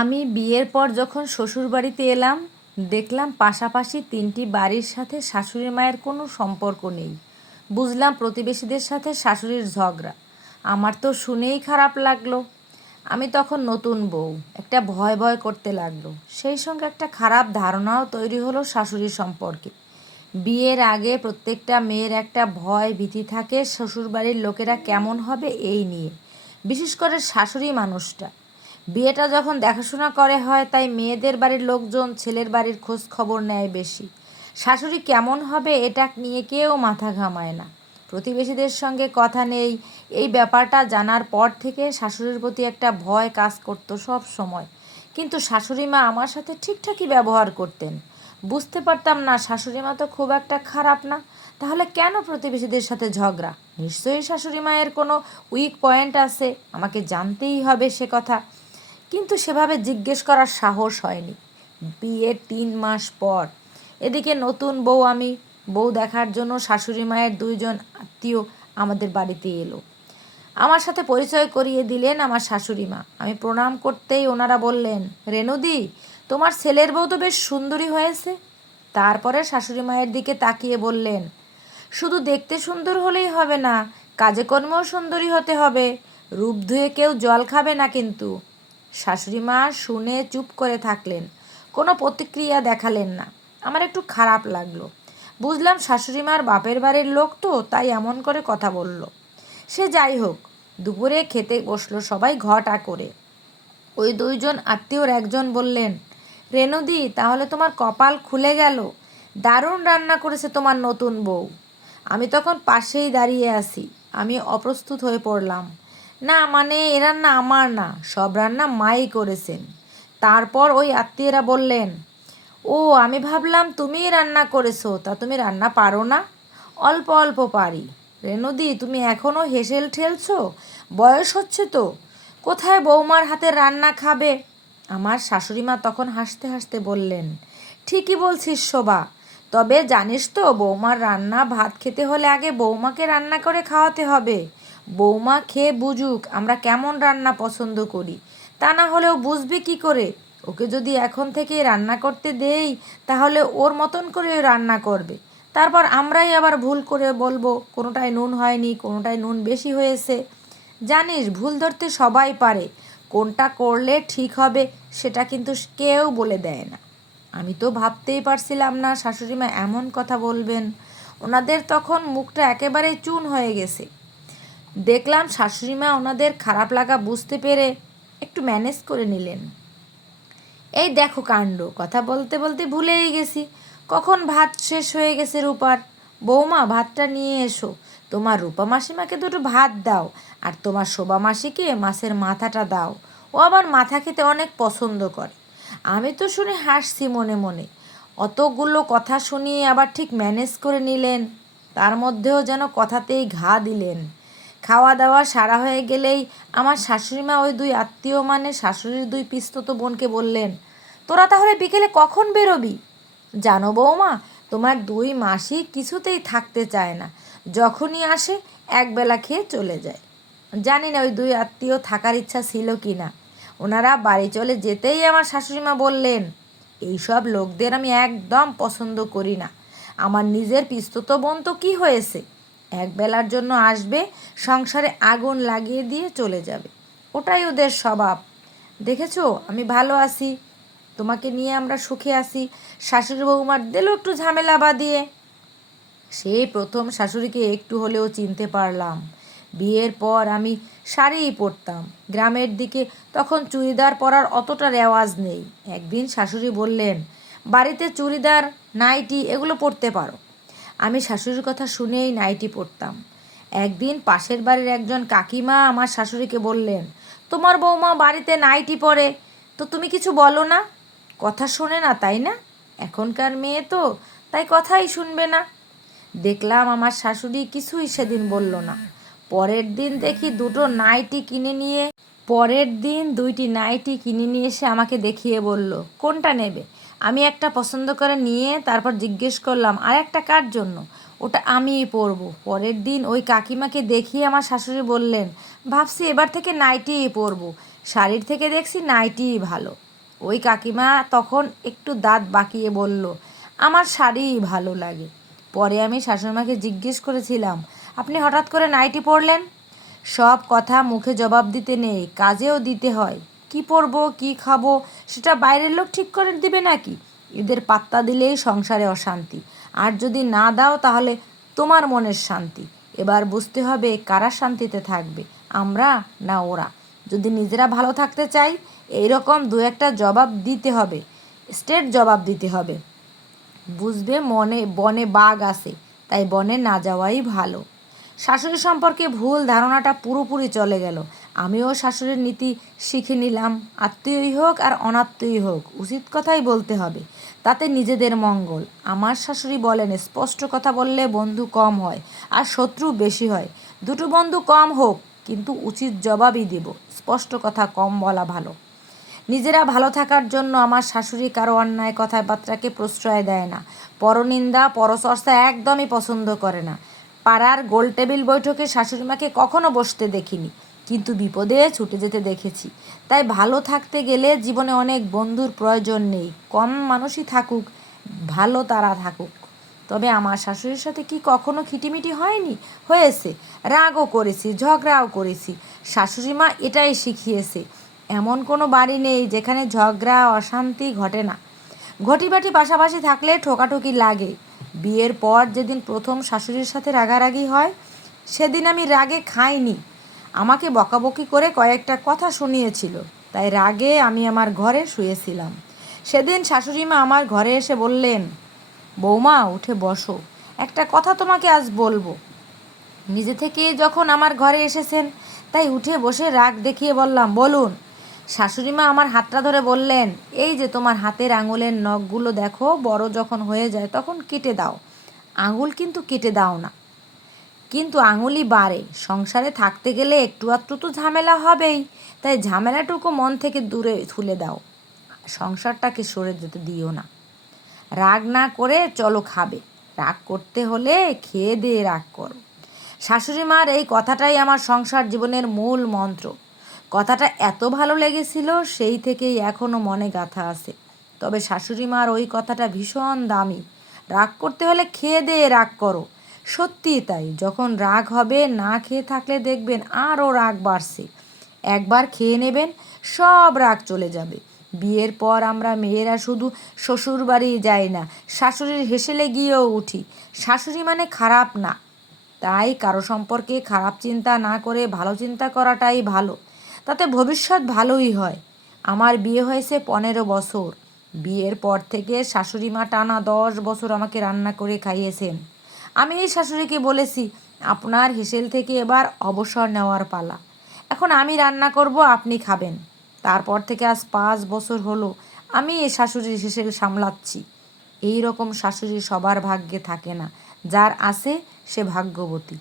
আমি বিয়ের পর যখন শ্বশুরবাড়িতে এলাম, দেখলাম পাশাপাশি তিনটি বাড়ির সাথে শাশুড়ি মায়ের কোনো সম্পর্ক নেই। বুঝলাম প্রতিবেশীদের সাথে শাশুড়ির ঝগড়া। আমার তো শুনেই খারাপ লাগল। আমি তখন নতুন বউ, একটা ভয় ভয় করতে লাগল। সেই সঙ্গে একটা খারাপ ধারণাও তৈরি হলো শাশুড়ির সম্পর্কে। বিয়ের আগে প্রত্যেকটা মেয়ের একটা ভয় ভীতি থাকে, শ্বশুরবাড়ির লোকেরা কেমন হবে এই নিয়ে। বিশেষ করে শাশুড়ি মানুষটা। বিয়েটা যখন দেখাশোনা করে হয়, তাই মেয়েদের বাড়ির লোকজন ছেলের বাড়ির খোঁজ খবর নেয় বেশি। শাশুড়ি কেমন হবে এটা নিয়ে কেউ মাথা ঘামায় না। প্রতিবেশীদের সঙ্গে কথা নেই, এই ব্যাপারটা জানার পর থেকে শাশুড়ির প্রতি একটা ভয় কাজ করতো সব সময়। কিন্তু শাশুড়ি মা আমার সাথে ঠিকঠাকই ব্যবহার করতেন। বুঝতে পারতাম না শাশুড়ি মা তো খুব একটা খারাপ না। তাহলে কেন প্রতিবেশীদের সাথে ঝগড়া? নিশ্চয়ই শাশুড়ি মায়ের কোনো উইক পয়েন্ট আছে। আমাকে জানতেই হবে সে কথা। কিন্তু সেভাবে জিজ্ঞেস করার সাহস হয়নি। বিয়ের তিন মাস পর। এদিকে নতুন বউ আমি, বউ দেখার জন্য শাশুড়ি মায়ের দুইজন আত্মীয় আমাদের বাড়িতে এলো। আমার সাথে পরিচয় করিয়ে দিলেন আমার শাশুড়ি মা। আমি প্রণাম করতেই ওনারা বললেন রেনুদি তোমার ছেলের বউ তো বেশ সুন্দরী হয়েছে। তারপরে শাশুড়ি মায়ের দিকে তাকিয়ে বললেন, শুধু দেখতে সুন্দর হলেই হবে না, কাজে কর্মেও সুন্দরী হতে হবে। রূপ ধুয়ে কেউ জল খাবে না কিন্তু। শাশুড়ি মা শুনে চুপ করে থাকলেন। কোনো প্রতিক্রিয়া দেখালেন না। আমার একটু খারাপ লাগল। বুঝলাম শাশুড়ি মার বাপের বাড়ির লোক তো, তাই এমন করে কথা বলল। সে যাই হোক, দুপুরে খেতে বসল সবাই ঘটা করে। ওই দুইজন আত্মীয়র একজন বললেন রেনুদি তাহলে তোমার কপাল খুলে গেল। দারুণ রান্না করেছে তোমার নতুন বউ। আমি তখন পাশেই দাঁড়িয়ে আছি। আমি অপ্রস্তুত হয়ে পড়লাম। না মানে এ রান্না আমার না, সব রান্না মাই করেছেন। তারপর ওই আত্মীয়রা বললেন, ও, আমি ভাবলাম তুমিই রান্না করেছ, তা তুমি রান্না পারো না? অল্প অল্প পারি। রেনুদি তুমি এখনও হেসেল ঠেলছো? বয়স হচ্ছে তো। কোথায় বৌমার হাতের রান্না খাবে? আমার শাশুড়ি মা তখন হাসতে হাসতে বললেন, ঠিকই বলছিস শোভা, তবে জানিস তো, বৌমার রান্না ভাত খেতে হলে আগে বৌমাকে রান্না করে খাওয়াতে হবে। বৌমা খেয়ে বুঝুক আমরা কেমন রান্না পছন্দ করি। তা না হলেও বুঝবে কি করে? ওকে যদি এখন থেকে রান্না করতে দেই, তাহলে ওর মতন করে রান্না করবে। তারপর আমরাই আবার ভুল করে বলব, কোনোটায় নুন হয়নি, কোনোটায় নুন বেশি হয়েছে। জানিস, ভুল ধরতে সবাই পারে। কোনটা করলে ঠিক হবে, সেটা কিন্তু কেউ বলে দেয় না। আমি তো ভাবতেই পারছিলাম না শাশুড়িমা এমন কথা বলবেন। ওনাদের তখন মুখটা একেবারে চুন হয়ে গেছে। দেখলাম শাশুড়িমা ওনাদের খারাপ লাগা বুঝতে পেরে একটু ম্যানেজ করে নিলেন। এই দেখো কাণ্ড, কথা বলতে বলতে ভুলেই গেছি। কখন ভাত শেষ হয়ে গেছে রূপার? বৌমা, ভাতটা নিয়ে এসো। তোমার রূপা মাসিমাকে দুটো ভাত দাও আর তোমার শোভা মাসিকে মাছের মাথাটা দাও। ও আবার মাথা খেতে অনেক পছন্দ করে। আমি তো শুনে হাসছি মনে মনে। অতগুলো কথা শুনিয়ে আবার ঠিক ম্যানেজ করে নিলেন। তার মধ্যেও যেন কথাতেই ঘা দিলেন। খাওয়া দাওয়া সারা হয়ে গেলেই আমার শাশুড়িমা ওই দুই আত্মীয় মানে শাশুড়ির দুই পিস্তত বোনকে বললেন, তোরা তাহলে বিকেলে কখন বেরোবি? জানো বৌমা, তোমার দুই মাসই কিছুতেই থাকতে চায় না, যখনই আসে একবেলা খেয়ে চলে যায়। জানি না ওই দুই আত্মীয় থাকার ইচ্ছা ছিল কি না। ওনারা বাড়ি চলে যেতেই আমার শাশুড়িমা বললেন, এইসব লোকদের আমি একদম পছন্দ করি না। আমার নিজের পিস্তত বোন তো কী হয়েছে? এক বেলার জন্য আসবে, সংসারে আগুন লাগিয়ে দিয়ে চলে যাবে। ওটাই ওদের স্বভাব। দেখেছ? আমি ভালো আছি। তোমাকে নিয়ে আমরা সুখে আছি। শাশুড়ি বৌমার দিল একটু ঝামেলা বাদিয়ে সেই প্রথম শাশুড়িকে একটু হলেও চিনতে পারলাম। বিয়ের পর আমি শাড়িই পরতাম। গ্রামের দিকে তখন চুড়িদার পরার অতটা রেওয়াজ নেই। একদিন শাশুড়ি বললেন, বাড়িতে চুড়িদার, নাইটি এগুলো পরতে পারো। আমি শাশুড়ির কথা শুনেই নাইটি পরতাম। একদিন পাশের বাড়ির একজন কাকিমা আমার শাশুড়িকে বললেন, তোমার বৌমা বাড়িতে নাইটি পরে, তো তুমি কিছু বলো না? কথা শোনে না, তাই না? এখনকার মেয়ে তো, তাই কথাই শুনবে না। দেখলাম আমার শাশুড়ি কিছুই সেদিন বলল না। পরের দিন দেখি দুটো নাইটি কিনে নিয়ে, পরের দিন দুইটি নাইটি কিনে নিয়ে এসে আমাকে দেখিয়ে বলল, কোনটা নেবে? আমি একটা পছন্দ করে নিয়ে তারপর জিজ্ঞেস করলাম, আর একটা কার জন্য? ওটা আমিই পরবো। পরের দিন ওই কাকিমাকে দেখিয়ে আমার শাশুড়ি বললেন, ভাবছি এবার থেকে নাইটিই পরবো। শাড়ির থেকে দেখছি নাইটিই ভালো। ওই কাকিমা তখন একটু দাঁত বাঁকিয়ে বলল, আমার শাড়িই ভালো লাগে। পরে আমি শাশুড়িমাকে জিজ্ঞেস করেছিলাম, আপনি হঠাৎ করে নাইটি পরলেন? সব কথা মুখে জবাব দিতে নেই, কাজেও দিতে হয়। কি পরবো, কি খাব, সেটা বাইরের লোক ঠিক করে দিবে নাকি? এদের পাত্তা দিলেই সংসারে অশান্তি। আর যদি না দাও তাহলে তোমার মনের শান্তি। এবার বুঝতে হবে কারা শান্তিতে থাকবে, আমরা না ওরা? যদি নিজেরা ভালো থাকতে চাই, এইরকম দু একটা জবাব দিতে হবে, স্টেট জবাব দিতে হবে। বুঝবে মনে, বনে বাঘ আছে, তাই বনে না যাওয়াই ভালো। শাশুড়ি সম্পর্কে ভুল ধারণাটা পুরোপুরি চলে গেল। আমিও শাশুড়ির নীতি শিখে নিলাম, আত্মীয়ই হোক আর অনাত্মীয়ই হোক, উচিত কথাই বলতে হবে। তাতে নিজেদের মঙ্গল। আমার শাশুড়ি বলেন, স্পষ্ট কথা বললে বন্ধু কম হয় আর শত্রু বেশি হয়। দুটো বন্ধু কম হোক, কিন্তু উচিত জবাবই দেব। স্পষ্ট কথা কম বলা ভালো। নিজেরা ভালো থাকার জন্য আমার শাশুড়ি কারও অন্যায় কথাবার্তাকে প্রশ্রয় দেয় না। পরনিন্দা, পরচর্চা একদমই পছন্দ করে না। পাড়ার গোল টেবিল বৈঠকে শাশুড়িমাকে কখনো বসতে দেখিনি। কিন্তু বিপদে ছুটে যেতে দেখেছি। তাই ভালো থাকতে গেলে জীবনে অনেক বন্ধুর প্রয়োজন নেই। কম মানুষই থাকুক, ভালো তারা থাকুক। তবে আমার শাশুড়ির সাথে কি কখনো খিটিমিটি হয়নি? হয়েছে। রাগও করেছি, ঝগড়াও করেছি। শাশুড়ি মা এটাই শিখিয়েছে, এমন কোনো বাড়ি নেই যেখানে ঝগড়া, অশান্তি ঘটে না। ঘটিবাটি পাশাপাশি থাকলে ঠোকাঠুকি লাগে। বিয়ের পর যেদিন প্রথম শাশুড়ির সাথে রাগারাগি হয়, সেদিন আমি রাগে খাইনি। আমাকে বকাবকি করে কয়েকটা কথা শুনিয়েছিল। তাই রাগে আমি আমার ঘরে শুয়েছিলাম। সেদিন শাশুড়িমা আমার ঘরে এসে বললেন, বৌমা, উঠে বসো। একটা কথা তোমাকে আজ বলব। নিজে থেকে যখন আমার ঘরে এসেছেন, তাই উঠে বসে রাগ দেখিয়ে বললাম, বলুন। শাশুড়িমা আমার হাতটা ধরে বললেন, এই যে তোমার হাতের আঙুলের নখগুলো দেখো, বড় যখন হয়ে যায় তখন কেটে দাও। আঙুল কিন্তু কেটে দাও না। কিন্তু আঙুলি বাড়ে। সংসারে থাকতে গেলে একটু আধটু তো ঝামেলা হবেই। তাই ঝামেলাটুকু মন থেকে দূরে তুলে দাও। সংসারটাকে সরে যেতে দিও না। রাগ না করে চলো খাবে। রাগ করতে হলে খেয়ে দিয়ে রাগ করো। শাশুড়ি মার এই কথাটাই আমার সংসার জীবনের মূল মন্ত্র। কথাটা এত ভালো লেগেছিল, সেই থেকেই এখনও মনে গাথা আছে। তবে শাশুড়ি মার ওই কথাটা ভীষণ দামি। রাগ করতে হলে খেয়ে দিয়ে রাগ করো। সত্যিই তাই। যখন রাগ হবে, না খেয়ে থাকলে দেখবেন আরও রাগ বাড়ছে। একবার খেয়ে নেবেন, সব রাগ চলে যাবে। বিয়ের পর আমরা মেয়েরা শুধু শ্বশুর বাড়ি যাই না, শাশুড়ির হেসেলে গিয়েও উঠি। শাশুড়ি মানে খারাপ না। তাই কারও সম্পর্কে খারাপ চিন্তা না করে ভালো চিন্তা করাটাই ভালো। তাতে ভবিষ্যৎ ভালোই হয়। আমার বিয়ে হয়েছে পনেরো বছর। বিয়ের পর থেকে শাশুড়ি মা টানা দশ বছর আমাকে রান্না করে খাইয়েছেন। আমি এই শাশুড়িকে বলেছি, আপনার হেসেল থেকে এবার অবসর নেওয়ার পালা। এখন আমি রান্না করব, আপনি খাবেন। তারপর থেকে আজ পাঁচ বছর হলো, আমি এই শাশুড়ির হেসেল সামলাচ্ছি। এই রকম শাশুড়ি সবার ভাগ্যে থাকে না। যার আছে, সে ভাগ্যবতী।